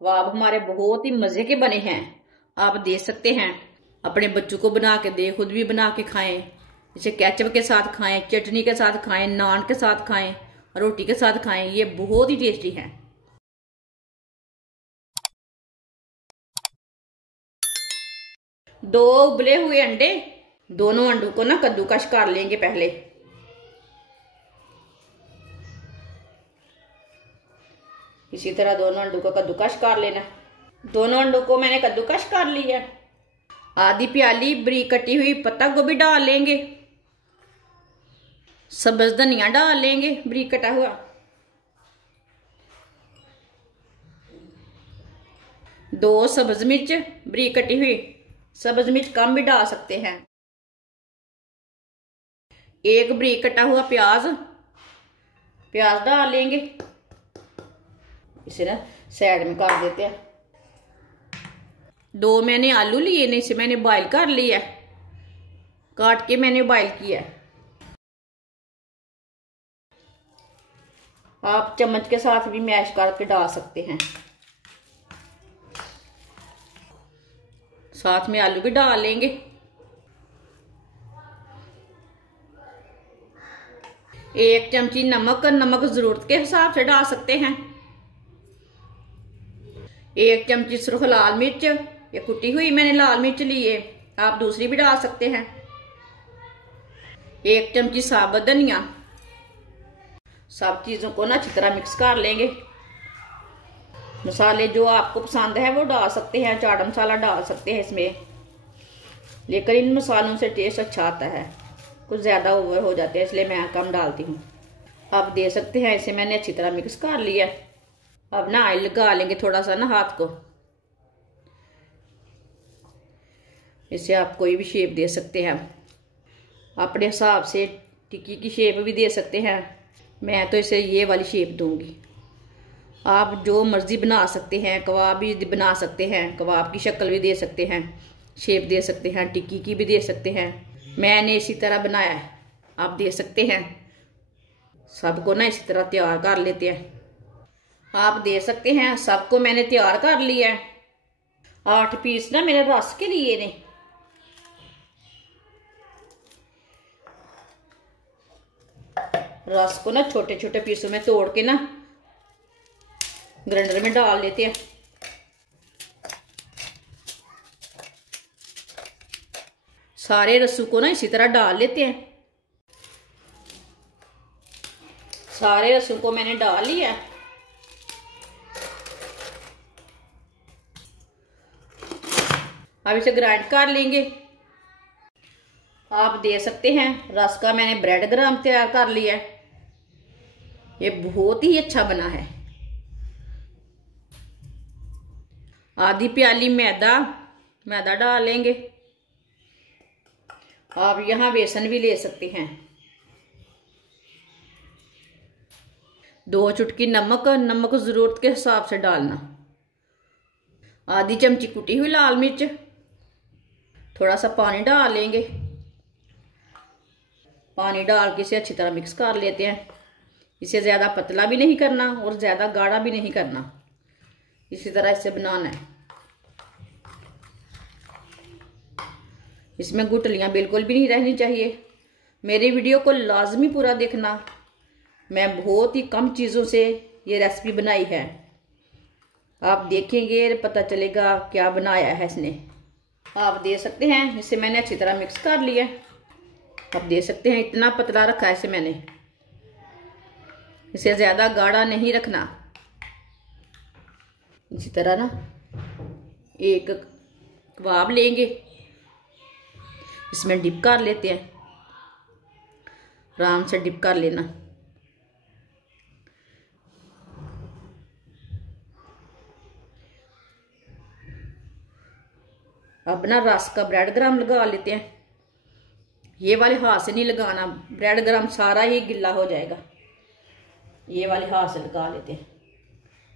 कबाब हमारे बहुत ही मजे के बने हैं। आप दे सकते हैं, अपने बच्चों को बना के दे, खुद भी बना के खाएं। इसे केचप के साथ खाएं, चटनी के साथ खाएं, नान के साथ खाएं, रोटी के साथ खाएं। ये बहुत ही टेस्टी हैं। 2 उबले हुए अंडे, दोनों अंडों को ना कद्दूकस कर लेंगे पहले। इसी तरह दोनों अंडों को कद्दूकस कर लेना। दोनों अंडों को मैंने कद्दूकस कर लिया। आधी प्याली बरीक कटी हुई पत्ता गोभी डाल लेंगे। सब्ज धनिया डाल लेंगे बरीक कटा हुआ। 2 सब्ज मिर्च बरीक कटी हुई, सब्ज मिर्च कम भी डाल सकते हैं। 1 बरीक कटा हुआ प्याज डाल लेंगे। इसे ना साइड में कर देते हैं। 2 मैंने आलू लिए ने, इसे मैंने बॉईल कर लिया, काट के मैंने बॉईल किया। आप चम्मच के साथ भी मैश करके डाल सकते हैं। साथ में आलू भी डाल लेंगे। 1 चमची नमक जरूरत के हिसाब से डाल सकते हैं। 1 चमची सुर्ख लाल मिर्च, ये कुटी हुई मैंने लाल मिर्च ली है, आप दूसरी भी डाल सकते हैं। 1 चमची साबुत धनिया। सब चीजों को ना अच्छी तरह मिक्स कर लेंगे। मसाले जो आपको पसंद है वो डाल सकते हैं, चाट मसाला डाल सकते हैं इसमें, लेकिन इन मसालों से टेस्ट अच्छा आता है। कुछ ज़्यादा ओवर हो जाते हैं इसलिए मैं कम डालती हूँ। आप दे सकते हैं। इसे मैंने अच्छी तरह मिक्स कर लिया। अब ना ऑयल लगा लेंगे थोड़ा सा ना हाथ को। इसे आप कोई भी शेप दे सकते हैं, अपने हिसाब से टिक्की की शेप भी दे सकते हैं। मैं तो इसे ये वाली शेप दूंगी। आप जो मर्जी बना सकते हैं, कबाब भी बना सकते हैं, कबाब की शक्ल भी दे सकते हैं, शेप दे सकते हैं, टिक्की की भी दे सकते हैं। मैंने इसी तरह बनाया है, आप दे सकते हैं। सबको ना इसी तरह तैयार कर लेते हैं। आप दे सकते हैं। सबको मैंने तैयार कर लिया है। 8 पीस ना मेरे रस के लिए ने। रस को ना छोटे छोटे पीसों में तोड़ के ना ग्राइंडर में डाल लेते हैं। सारे रसों को ना इसी तरह डाल लेते हैं। सारे रसों को मैंने डाल लिया। अब इसे ग्राइंड कर लेंगे। आप दे सकते हैं। रस का मैंने ब्रेड ग्राम तैयार कर लिया है। ये बहुत ही अच्छा बना है। आधी प्याली मैदा डाल लेंगे। आप यहाँ बेसन भी ले सकते हैं। 2 चुटकी नमक जरूरत के हिसाब से डालना। आधी चमची कुटी हुई लाल मिर्च। थोड़ा सा पानी डाल लेंगे। पानी डाल के इसे अच्छी तरह मिक्स कर लेते हैं। इसे ज़्यादा पतला भी नहीं करना और ज़्यादा गाढ़ा भी नहीं करना, इसी तरह इसे बनाना है। इसमें गुठलियाँ बिल्कुल भी नहीं रहनी चाहिए। मेरी वीडियो को लाजमी पूरा देखना। मैं बहुत ही कम चीज़ों से ये रेसिपी बनाई है। आप देखेंगे पता चलेगा क्या बनाया है इसने। आप दे सकते हैं। इसे मैंने अच्छी तरह मिक्स कर लिया। आप दे सकते हैं। इतना पतला रखा है इसे मैंने, इसे ज़्यादा गाढ़ा नहीं रखना। इसी तरह ना एक कबाब लेंगे, इसमें डिप कर लेते हैं। आराम से डिप कर लेना। अब ना रस का ब्रेड ग्राम लगा लेते हैं। ये वाले हाथ से नहीं लगाना, ब्रेड ग्राम सारा ही गिल्ला हो जाएगा। ये वाले हाथ से लगा लेते हैं।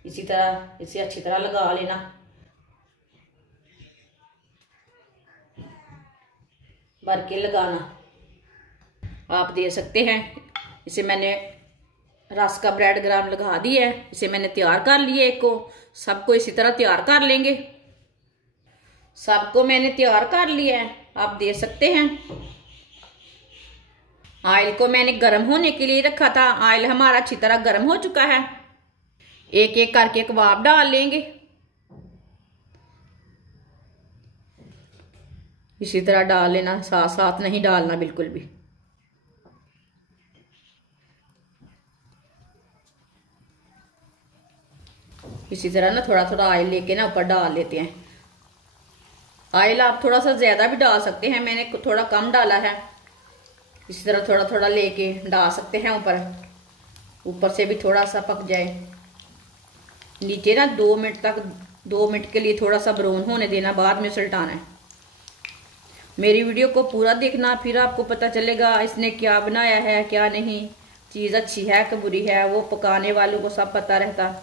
इसी तरह इसे अच्छी तरह लगा लेना। भर के लगाना। आप दे सकते हैं। इसे मैंने रस का ब्रेड ग्राम लगा दिया है। इसे मैंने तैयार कर लिया एक को। सबको इसी तरह तैयार कर लेंगे। सबको मैंने तैयार कर लिया है, आप देख सकते हैं। ऑयल को मैंने गर्म होने के लिए रखा था। ऑयल हमारा अच्छी तरह गर्म हो चुका है। एक एक करके कबाब डाल लेंगे। इसी तरह डाल लेना, साथ साथ नहीं डालना बिल्कुल भी। इसी तरह ना थोड़ा थोड़ा ऑयल लेके ना ऊपर डाल लेते हैं। ऑयल आप थोड़ा सा ज्यादा भी डाल सकते हैं, मैंने थोड़ा कम डाला है। इसी तरह थोड़ा थोड़ा लेके डाल सकते हैं ऊपर, ऊपर से भी थोड़ा सा पक जाए। नीचे ना 2 मिनट तक, 2 मिनट के लिए थोड़ा सा ब्राउन होने देना, बाद में उलटाना है। मेरी वीडियो को पूरा देखना, फिर आपको पता चलेगा इसने क्या बनाया है क्या नहीं, चीज़ अच्छी है कि बुरी है, वो पकाने वालों को सब पता रहता।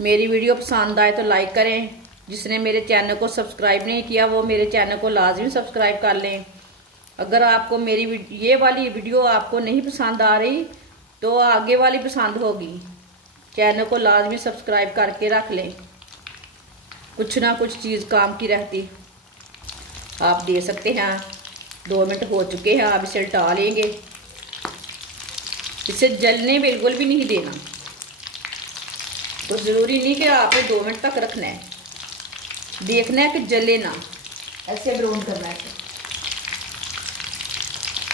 मेरी वीडियो पसंद आए तो लाइक करें। जिसने मेरे चैनल को सब्सक्राइब नहीं किया वो मेरे चैनल को लाजमी सब्सक्राइब कर लें। अगर आपको मेरी ये वाली वीडियो आपको नहीं पसंद आ रही तो आगे वाली पसंद होगी। चैनल को लाजमी सब्सक्राइब करके रख लें, कुछ ना कुछ चीज़ काम की रहती। आप देख सकते हैं 2 मिनट हो चुके हैं। आप इसे उल्टा लेंगे। इसे जलने बिल्कुल भी नहीं देना, तो ज़रूरी नहीं कि आपने 2 मिनट तक रखना है, देखना है कि जले ना, ऐसे ब्राउन करना है।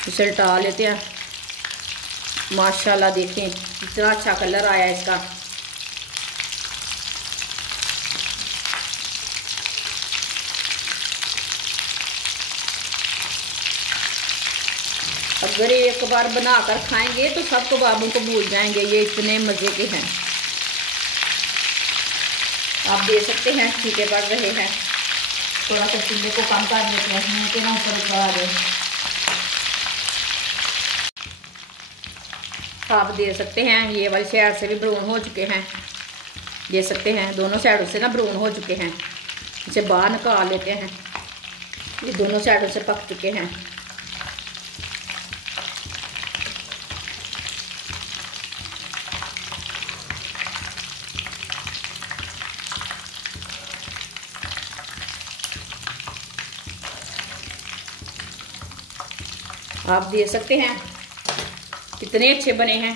इसे उल्टा लेते हैं। माशाल्लाह देखें कितना अच्छा कलर आया इसका। अगर एक बार बनाकर खाएंगे तो सब कबाबों को भूल जाएंगे, ये इतने मज़े के हैं। आप देख सकते हैं छींटे पड़ रहे हैं। थोड़ा सा चूल्हे को कम कर देते हैं, मुँह के ना ऊपर आ जाए। आप देख सकते हैं ये वाली साइड से भी ब्राउन हो चुके हैं। देख सकते हैं दोनों साइडों से ना ब्राउन हो चुके हैं। इसे बाहर निकाल लेते हैं। ये दोनों साइडों से पक चुके हैं। आप देख सकते हैं कितने अच्छे बने हैं।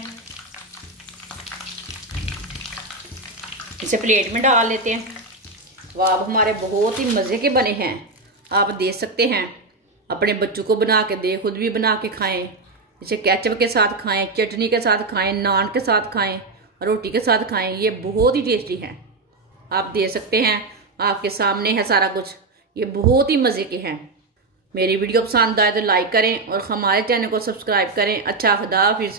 इसे प्लेट में डाल लेते हैं। कबाब हमारे बहुत ही मज़े के बने हैं। आप देख सकते हैं, अपने बच्चों को बना के दे, खुद भी बना के खाएं। इसे केचप के साथ खाएं, चटनी के साथ खाएं, नान के साथ खाएं, रोटी के साथ खाएं। ये बहुत ही टेस्टी है। आप देख सकते हैं आपके सामने है सारा कुछ। ये बहुत ही मज़े के हैं। मेरी वीडियो पसंद आए तो लाइक करें और हमारे चैनल को सब्सक्राइब करें। अच्छा, खुदा हाफिज़।